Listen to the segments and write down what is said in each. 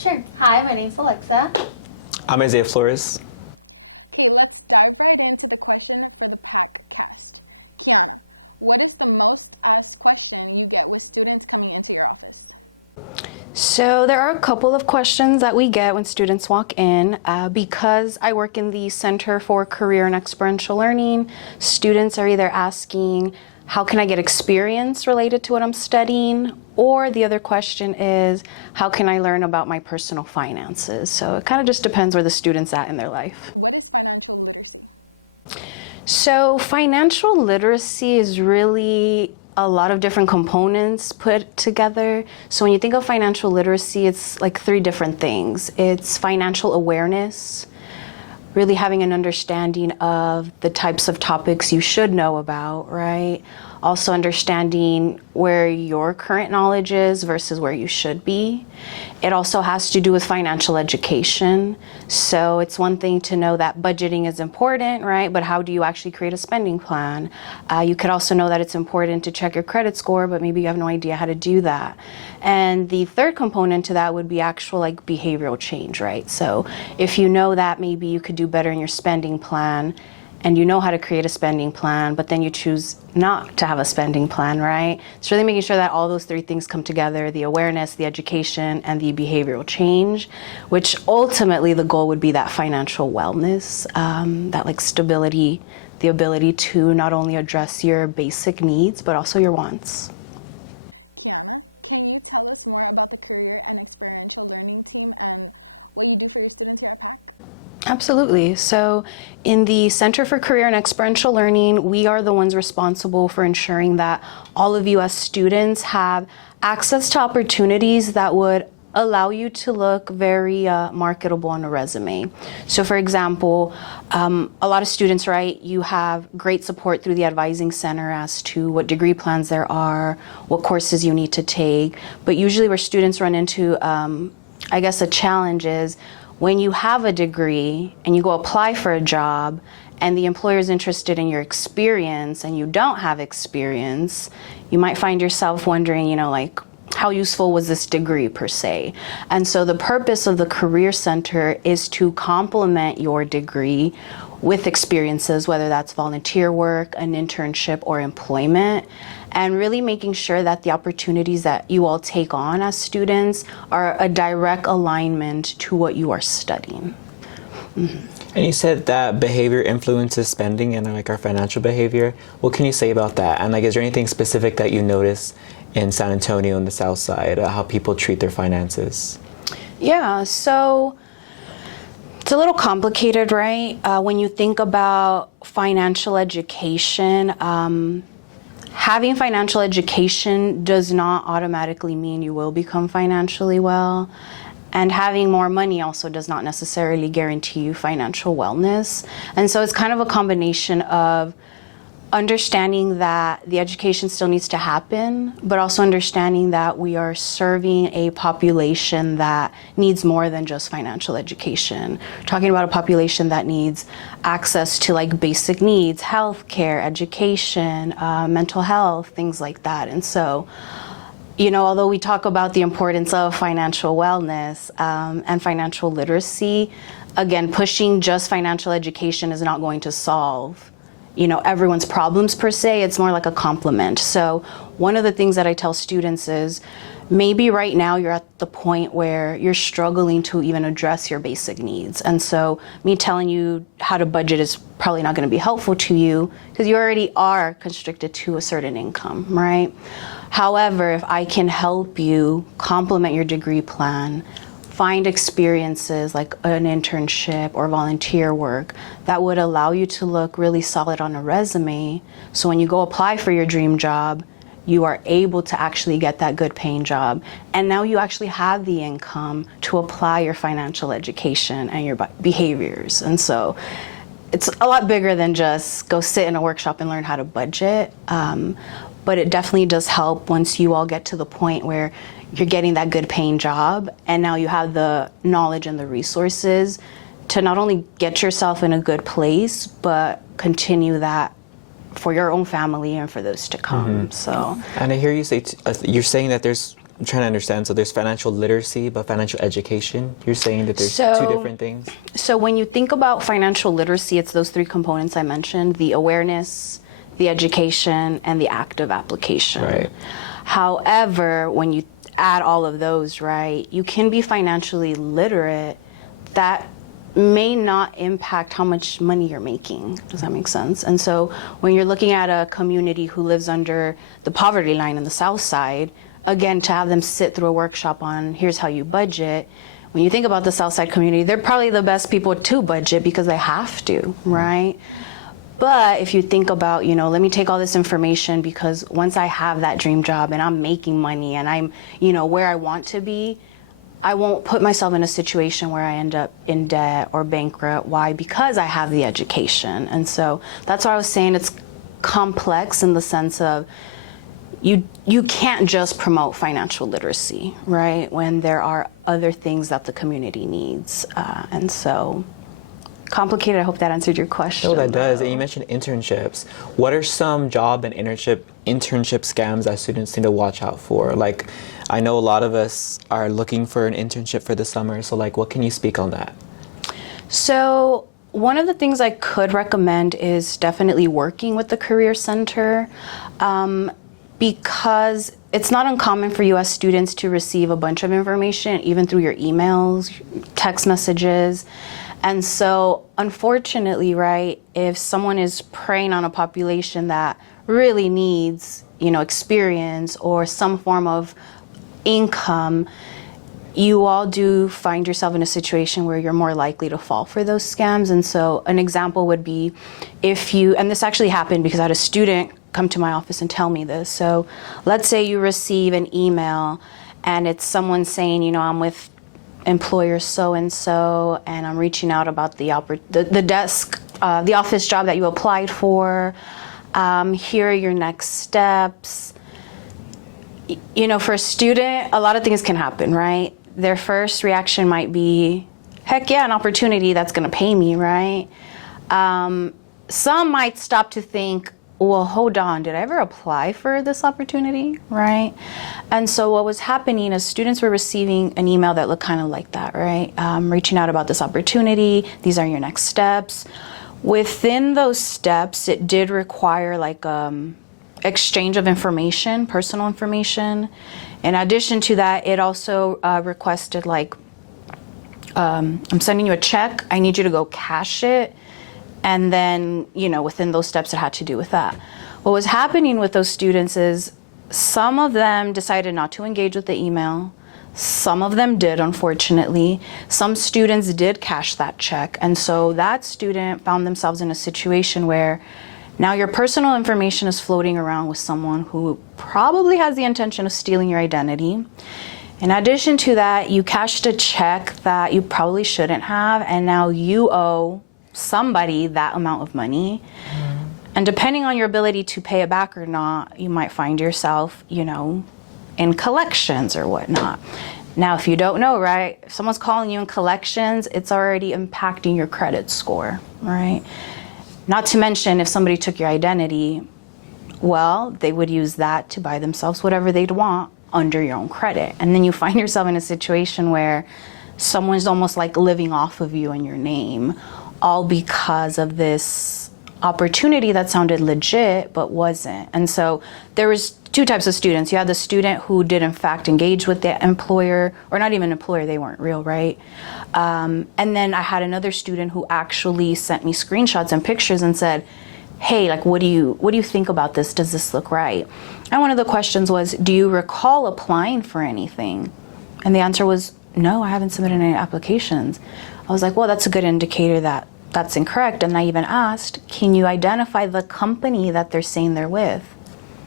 Sure. Hi, my name's Alexa. I'm Isaiah Flores. So there are a couple of questions that we get when students walk in. Because I work in the Center for Career and Experiential Learning, students are either asking, how can I get experience related to what I'm studying? Or the other question is, how can I learn about my personal finances? So it kind of just depends where the student's at in their life. So financial literacy is really a lot of different components put together. So when you think of financial literacy, it's like three different things. It's financial awareness, really having an understanding of the types of topics you should know about, right? Also understanding where your current knowledge is versus where you should be. It also has to do with financial education. So it's one thing to know that budgeting is important, right? But how do you actually create a spending plan? You could also know that it's important to check your credit score, but maybe you have no idea how to do that. And the third component to that would be actual like behavioral change, right? So if you know that maybe you could do better in your spending plan, and you know how to create a spending plan, but then you choose not to have a spending plan, right? It's really making sure that all those three things come together, the awareness, the education, and the behavioral change, which ultimately the goal would be that financial wellness, that like stability, the ability to not only address your basic needs, but also your wants. Absolutely. So in the Center for Career and Experiential Learning, we are the ones responsible for ensuring that all of you as students have access to opportunities that would allow you to look very marketable on a resume. So for example, a lot of students, right, you have great support through the advising center as to what degree plans there are, what courses you need to take. But usually where students run into, I guess, a challenge is when you have a degree and you go apply for a job and the employer is interested in your experience and you don't have experience, you might find yourself wondering, you know, like, how useful was this degree per se? And so the purpose of the Career Center is to complement your degree with experiences, whether that's volunteer work, an internship, or employment, and really making sure that the opportunities that you all take on as students are a direct alignment to what you are studying. Mm-hmm. And you said that behavior influences spending and like our financial behavior. What can you say about that? And like, is there anything specific that you notice in San Antonio and the South Side, how people treat their finances? Yeah, so it's a little complicated, right? When you think about financial education, having financial education does not automatically mean you will become financially well. And having more money also does not necessarily guarantee you financial wellness. And so it's kind of a combination of understanding that the education still needs to happen, but also understanding that we are serving a population that needs more than just financial education. We're talking about a population that needs access to like basic needs, healthcare, education, mental health, things like that. And so, you know, although we talk about the importance of financial wellness and financial literacy, again, pushing just financial education is not going to solve, you know, everyone's problems per se. It's more like a complement. So one of the things that I tell students is maybe right now you're at the point where you're struggling to even address your basic needs. And so me telling you how to budget is probably not going to be helpful to you because you already are constricted to a certain income, right? However, if I can help you complement your degree plan, find experiences like an internship or volunteer work that would allow you to look really solid on a resume. So when you go apply for your dream job, you are able to actually get that good paying job. And now you actually have the income to apply your financial education and your behaviors. And so it's a lot bigger than just go sit in a workshop and learn how to budget. But it definitely does help once you all get to the point where you're getting that good paying job and now you have the knowledge and the resources to not only get yourself in a good place, but continue that for your own family and for those to come. Mm-hmm. So, and I hear you say, you're saying that there's I'm trying to understand. So there's financial literacy, but financial education. You're saying that there's two different things? So when you think about financial literacy, it's those three components I mentioned: the awareness, the education, and the active application. Right. However, when you add all of those, right, you can be financially literate. That may not impact how much money you're making. Does that make sense? And so when you're looking at a community who lives under the poverty line in the South Side, again, to have them sit through a workshop on here's how you budget, when you think about the South Side community, they're probably the best people to budget because they have to, right? But if you think about, let me take all this information, because once I have that dream job and I'm making money and I'm, where I want to be, I won't put myself in a situation where I end up in debt or bankrupt. Why? Because I have the education. And so that's why I was saying it's complex in the sense of you can't just promote financial literacy, right? When there are other things that the community needs. And so complicated. I hope that answered your question. No, that does. And you mentioned internships. What are some job and internship scams that students need to watch out for? Like, I know a lot of us are looking for an internship for the summer. So, like, what can you speak on that? So one of the things I could recommend is definitely working with the Career Center, because it's not uncommon for U.S. students to receive a bunch of information, even through your emails, text messages. And so, unfortunately, right, if someone is preying on a population that really needs, experience or some form of income, you all do find yourself in a situation where you're more likely to fall for those scams. And so an example would be and this actually happened because I had a student come to my office and tell me this. So let's say you receive an email and it's someone saying, I'm with employer so-and-so and I'm reaching out about the office job that you applied for. Here are your next steps. For a student, a lot of things can happen, right? Their first reaction might be, heck yeah, an opportunity that's going to pay me, right? Some might stop to think, well, hold on, did I ever apply for this opportunity, right? And so what was happening is students were receiving an email that looked kind of like that, right? Reaching out about this opportunity, these are your next steps. Within those steps, it did require exchange of information, personal information. In addition to that, it also requested I'm sending you a check, I need you to go cash it. And then, within those steps, it had to do with that. What was happening with those students is some of them decided not to engage with the email. Some of them did, unfortunately. Some students did cash that check. And so that student found themselves in a situation where now your personal information is floating around with someone who probably has the intention of stealing your identity. In addition to that, you cashed a check that you probably shouldn't have, and now you owe somebody that amount of money. And depending on your ability to pay it back or not, you might find yourself, in collections or whatnot. Now, if you don't know, right, if someone's calling you in collections, it's already impacting your credit score, right? Not to mention, if somebody took your identity, well, they would use that to buy themselves whatever they'd want under your own credit. And then you find yourself in a situation where someone's almost like living off of you and your name, all because of this opportunity that sounded legit but wasn't. And so there was two types of students. You had the student who did in fact engage with the employer, or not even employer, they weren't real, right? And then I had another student who actually sent me screenshots and pictures and said, hey, what do you think about this? Does this look right? And one of the questions was, do you recall applying for anything? And the answer was, no, I haven't submitted any applications. I was like, well, that's a good indicator that that's incorrect. And I even asked, can you identify the company that they're saying they're with?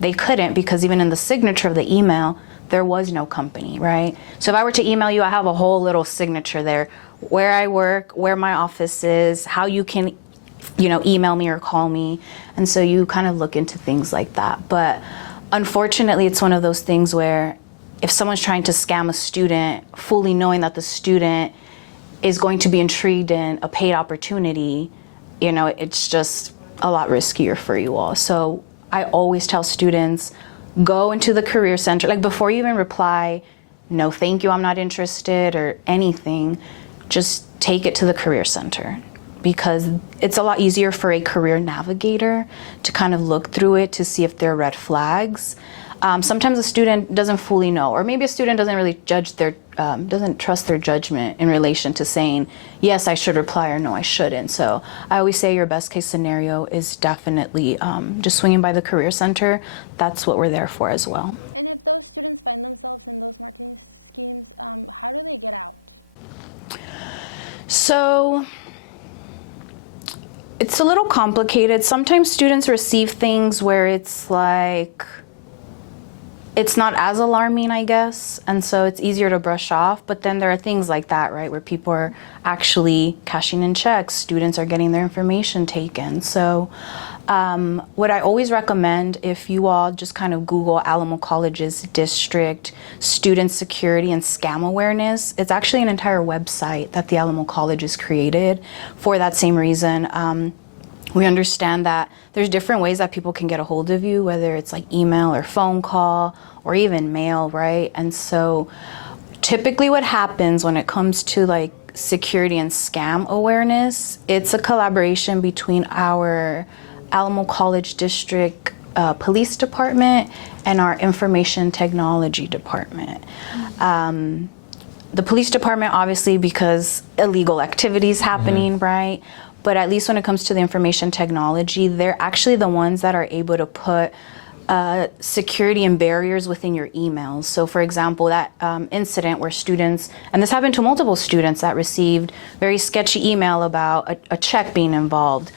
They couldn't, because even in the signature of the email, there was no company, right? So if I were to email you, I have a whole little signature there, where I work, where my office is, how you can, email me or call me. And so you kind of look into things like that. But unfortunately, it's one of those things where if someone's trying to scam a student, fully knowing that the student is going to be intrigued in a paid opportunity, it's just a lot riskier for you all. So I always tell students, go into the career center, like before you even reply, no, thank you, I'm not interested or anything, just take it to the career center, because it's a lot easier for a career navigator to kind of look through it to see if there are red flags. Sometimes a student doesn't fully know, or maybe a student doesn't really doesn't trust their judgment in relation to saying, yes, I should reply, or no, I shouldn't. So I always say your best case scenario is definitely just swinging by the career center. That's what we're there for as well. So it's a little complicated. Sometimes students receive things where it's like, it's not as alarming, I guess, and so it's easier to brush off. But then there are things like that, right, where people are actually cashing in checks, students are getting their information taken. So what I always recommend, if you all just kind of Google Alamo College's district student security and scam awareness, it's actually an entire website that the Alamo College has created for that same reason. We understand that there's different ways that people can get a hold of you, whether it's like email or phone call or even mail, right? And so typically what happens when it comes to like security and scam awareness, it's a collaboration between our Alamo College District Police Department and our Information Technology Department. The police department, obviously, because illegal activities happening, right? But at least when it comes to the information technology, they're actually the ones that are able to put security and barriers within your emails. So for example, that incident where students, and this happened to multiple students that received very sketchy email about a check being involved.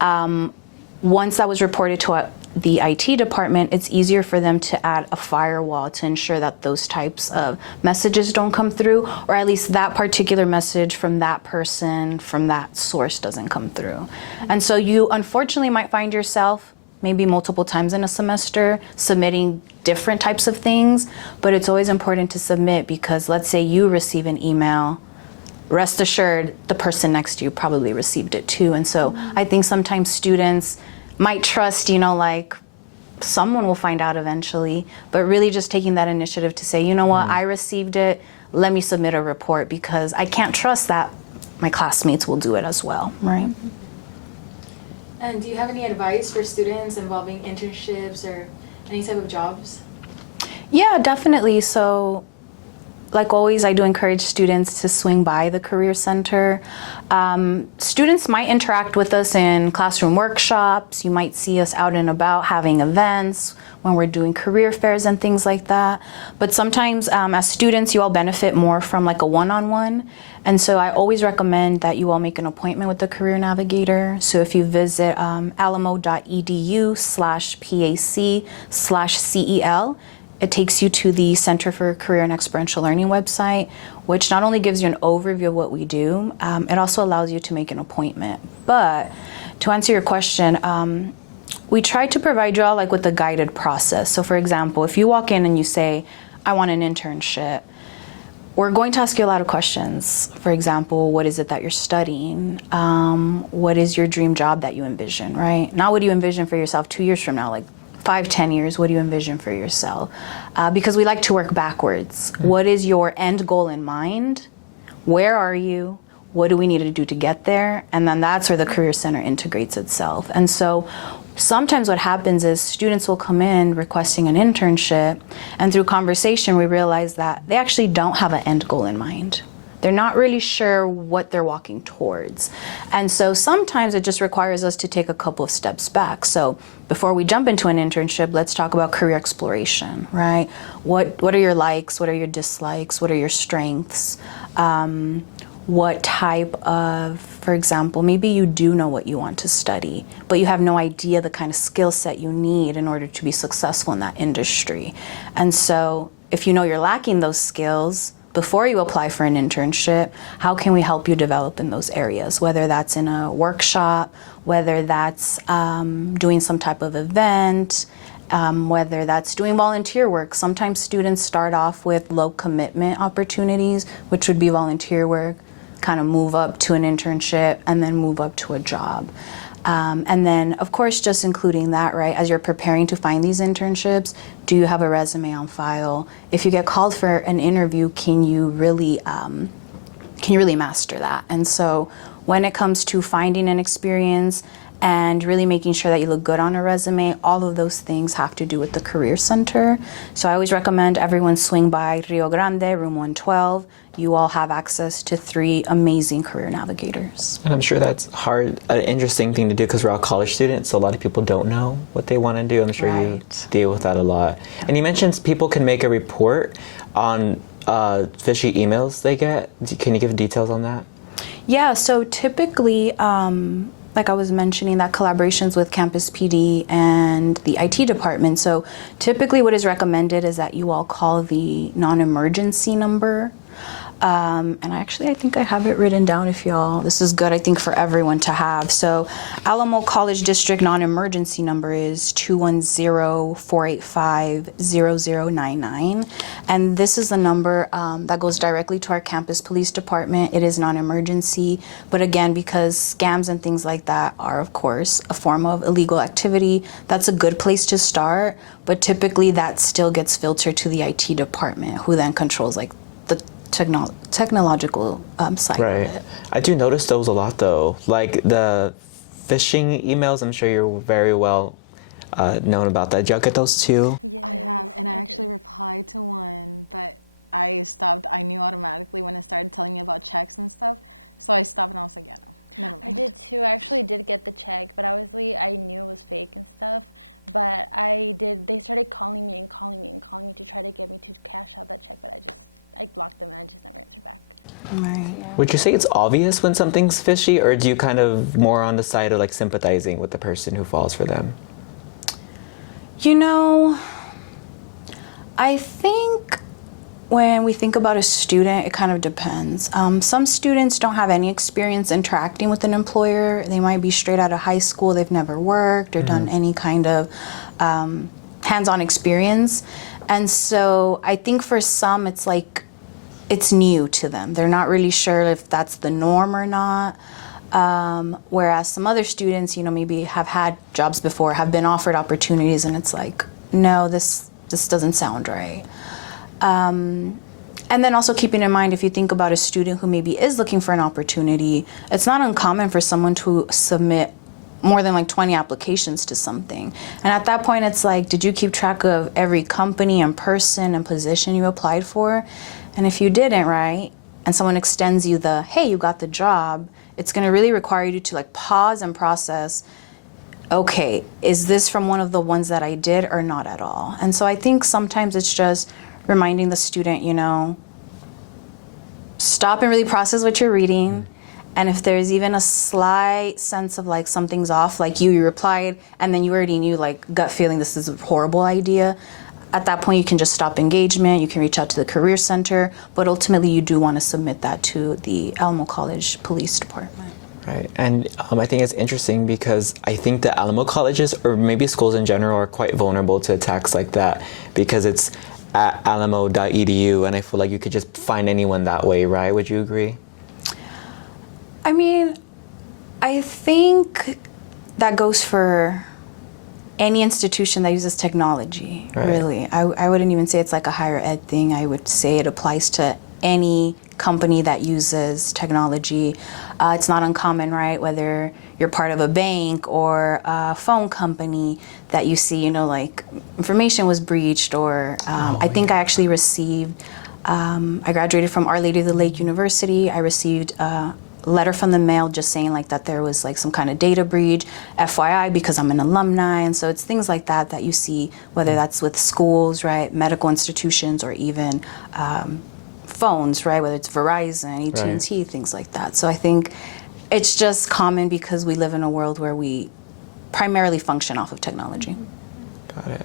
Once that was reported to the IT department, it's easier for them to add a firewall to ensure that those types of messages don't come through, or at least that particular message from that person, from that source doesn't come through. And so you unfortunately might find yourself maybe multiple times in a semester submitting different types of things, but it's always important to submit, because let's say you receive an email, rest assured the person next to you probably received it too. And so I think sometimes students might trust, like someone will find out eventually, but really just taking that initiative to say, you know what, I received it, let me submit a report, because I can't trust that my classmates will do it as well, right? And do you have any advice for students involving internships or any type of jobs? Yeah, definitely. So like always, I do encourage students to swing by the Career Center. Students might interact with us in classroom workshops. You might see us out and about having events when we're doing career fairs and things like that. But sometimes as students, you all benefit more from like a one-on-one. And so I always recommend that you all make an appointment with the Career Navigator. So if you visit alamo.edu/PAC/CEL, it takes you to the Center for Career and Experiential Learning website, which not only gives you an overview of what we do, it also allows you to make an appointment. But to answer your question, we try to provide you all like with a guided process. So for example, if you walk in and you say, I want an internship, we're going to ask you a lot of questions. For example, what is it that you're studying? What is your dream job that you envision, right? Not what do you envision for yourself 2 years from now, like 5, 10 years, what do you envision for yourself? Because we like to work backwards. What is your end goal in mind? Where are you? What do we need to do to get there? And then that's where the Career Center integrates itself. And so sometimes what happens is students will come in requesting an internship, and through conversation we realize that they actually don't have an end goal in mind. They're not really sure what they're walking towards. And so sometimes it just requires us to take a couple of steps back. So before we jump into an internship, let's talk about career exploration, right? What are your likes? What are your dislikes? What are your strengths? What type of, for example, maybe you do know what you want to study, but you have no idea the kind of skill set you need in order to be successful in that industry. And so if you know you're lacking those skills, before you apply for an internship, how can we help you develop in those areas? Whether that's in a workshop, whether that's doing some type of event, whether that's doing volunteer work. Sometimes students start off with low commitment opportunities, which would be volunteer work. kind of move up to an internship and then move up to a job. And then, of course, just including that, right, as you're preparing to find these internships, do you have a resume on file? If you get called for an interview, can you really master that? And so when it comes to finding an experience and really making sure that you look good on a resume, all of those things have to do with the Career Center. So I always recommend everyone swing by Rio Grande, room 112. You all have access to 3 amazing career navigators. And I'm sure that's an interesting thing to do because we're all college students, so a lot of people don't know what they want to do. I'm sure you deal with that a lot. And you mentioned people can make a report on fishy emails they get. Can you give details on that? Yeah, so typically, like I was mentioning, that collaborations with Campus PD and the IT department. So typically what is recommended is that you all call the non-emergency number. And I think I have it written down this is good, I think, for everyone to have. So Alamo College District non-emergency number is 210-485-0099. And this is the number that goes directly to our campus police department. It is non-emergency, but again, because scams and things like that are, of course, a form of illegal activity, that's a good place to start. But typically that still gets filtered to the IT department, who then controls the technological side of it. I do notice those a lot, though. Like the phishing emails, I'm sure you're very well known about that. Do y'all get those too? Right. Would you say it's obvious when something's fishy, or do you kind of more on the side of like sympathizing with the person who falls for them? I think when we think about a student, it kind of depends. Some students don't have any experience interacting with an employer. They might be straight out of high school. They've never worked or done any kind of hands-on experience. And so I think for some, it's like, it's new to them. They're not really sure if that's the norm or not. Whereas some other students, maybe have had jobs before, have been offered opportunities, and it's like, no, this doesn't sound right. And then also keeping in mind, if you think about a student who maybe is looking for an opportunity, it's not uncommon for someone to submit more than 20 applications to something. And at that point, it's like, did you keep track of every company and person and position you applied for? And if you didn't, right, and someone extends you hey, you got the job, it's going to really require you to pause and process, okay, is this from one of the ones that I did or not at all? And so I think sometimes it's just reminding the student, stop and really process what you're reading. And if there's even a slight sense of something's off, you replied, and then you already knew gut feeling this is a horrible idea, at that point you can just stop engagement, you can reach out to the Career Center, but ultimately you do want to submit that to the Alamo College Police Department. Right, and I think it's interesting because I think the Alamo colleges, or maybe schools in general, are quite vulnerable to attacks like that because it's at alamo.edu, and I feel like you could just find anyone that way, right? Would you agree? I think that goes for any institution that uses technology, really. I wouldn't even say it's a higher ed thing. I would say it applies to any company that uses technology. It's not uncommon, right, whether you're part of a bank or a phone company, that you see, information was breached, or I think I actually received, I graduated from Our Lady of the Lake University. I received letter from the mail just saying that there was some kind of data breach, FYI, because I'm an alumni. And so it's things like that you see, whether that's with schools, right, medical institutions, or even phones, right, whether it's Verizon, AT&T, things like that. So I think it's just common because we live in a world where we primarily function off of technology. Got it.